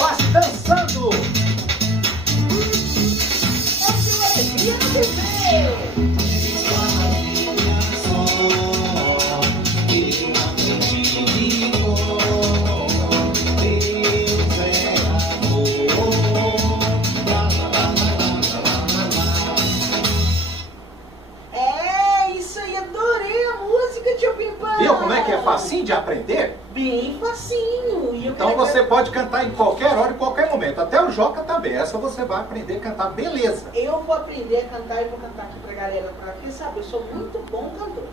faz dançando. É sua alegria no viver. É, isso aí, adorei a música, tio Pimpão. Viu como é que é facinho de aprender? Bem facinho. E eu Então quero você pode cantar em qualquer hora, em qualquer momento. Até o Joca também. Essa você vai aprender a cantar, beleza. Eu vou aprender a cantar e vou cantar aqui pra galera, porque sabe, eu sou muito bom cantor.